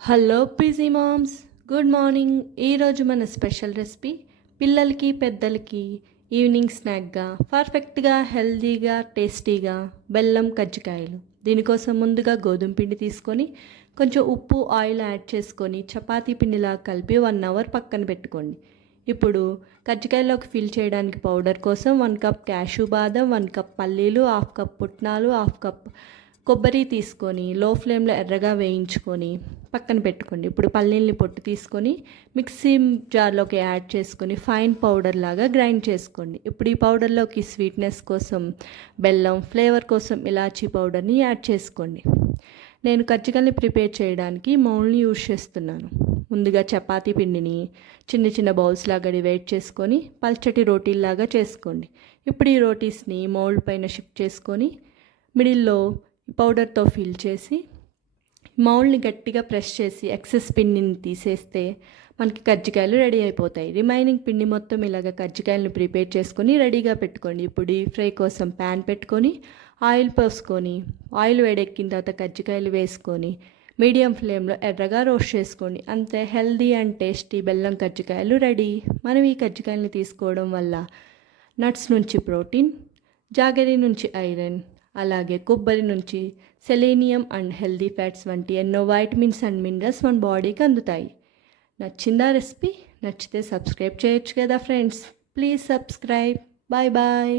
Hello పిజీ moms, good morning. ఈరోజు మన స్పెషల్ రెసిపీ పిల్లలకి పెద్దలకి ఈవినింగ్ స్నాక్గా పర్ఫెక్ట్గా హెల్తీగా టేస్టీగా బెల్లం కజ్జికాయలు. దీనికోసం ముందుగా గోధుమ పిండి తీసుకొని కొంచెం ఉప్పు ఆయిల్ యాడ్ చేసుకొని చపాతీ పిండిలా కలిపి 1 అవర్ పక్కన పెట్టుకోండి. ఇప్పుడు కజ్జికాయలోకి ఫిల్ చేయడానికి పౌడర్ కోసం 1 కప్ క్యాషూ బాదం, 1 కప్ పల్లీలు, 1/2 కప్ పుట్నాలు, 1/2 కప్ కొబ్బరి తీసుకొని లో ఫ్లేమ్లో ఎర్రగా వేయించుకొని పక్కన పెట్టుకోండి. ఇప్పుడు పల్లీల్ని పొట్టు తీసుకొని మిక్సీ జార్లోకి యాడ్ చేసుకొని ఫైన్ పౌడర్ లాగా గ్రైండ్ చేసుకోండి. ఇప్పుడు ఈ పౌడర్లోకి స్వీట్నెస్ కోసం బెల్లం, ఫ్లేవర్ కోసం ఇలాచీ పౌడర్ని యాడ్ చేసుకోండి. నేను కజ్జికాయని ప్రిపేర్ చేయడానికి మౌల్డ్ని యూజ్ చేస్తున్నాను. ముందుగా చపాతీ పిండిని చిన్న చిన్న బౌల్స్ లాగా డివైడ్ చేసుకొని పల్చటి రోటీల్లాగా చేసుకోండి. ఇప్పుడు ఈ రోటీస్ని మౌల్డ్ పైన షిఫ్ట్ చేసుకొని మిడిల్లో పౌడర్తో ఫిల్ చేసి మౌల్డ్ని గట్టిగా ప్రెస్ చేసి ఎక్సెస్ పిండిని తీసేస్తే మనకి కజ్జికాయలు రెడీ అయిపోతాయి. రిమైనింగ్ పిండి మొత్తం ఇలాగ కజ్జికాయలను ప్రిపేర్ చేసుకొని రెడీగా పెట్టుకోండి. ఇప్పుడు డీప్ ఫ్రై కోసం ప్యాన్ పెట్టుకొని ఆయిల్ పోసుకొని ఆయిల్ వేడెక్కిన తర్వాత కజ్జికాయలు వేసుకొని మీడియం ఫ్లేమ్లో ఎర్రగా రోస్ట్ చేసుకోండి. అంతే, హెల్దీ అండ్ టేస్టీ బెల్లం కజ్జికాయలు రెడీ. మనం ఈ కజ్జికాయలను తీసుకోవడం వల్ల నట్స్ నుంచి ప్రోటీన్, జాగరీ నుంచి ఐరన్, అలాగే కొబ్బరి నుంచి సెలేనియం అండ్ హెల్దీ ఫ్యాట్స్ వంటి ఎన్నో వైటమిన్స్ అండ్ మినరల్స్ మన బాడీకి అందుతాయి. నచ్చిందా రెసిపీ? నచ్చితే సబ్స్క్రైబ్ చేయొచ్చు కదా friends. Please subscribe. Bye bye.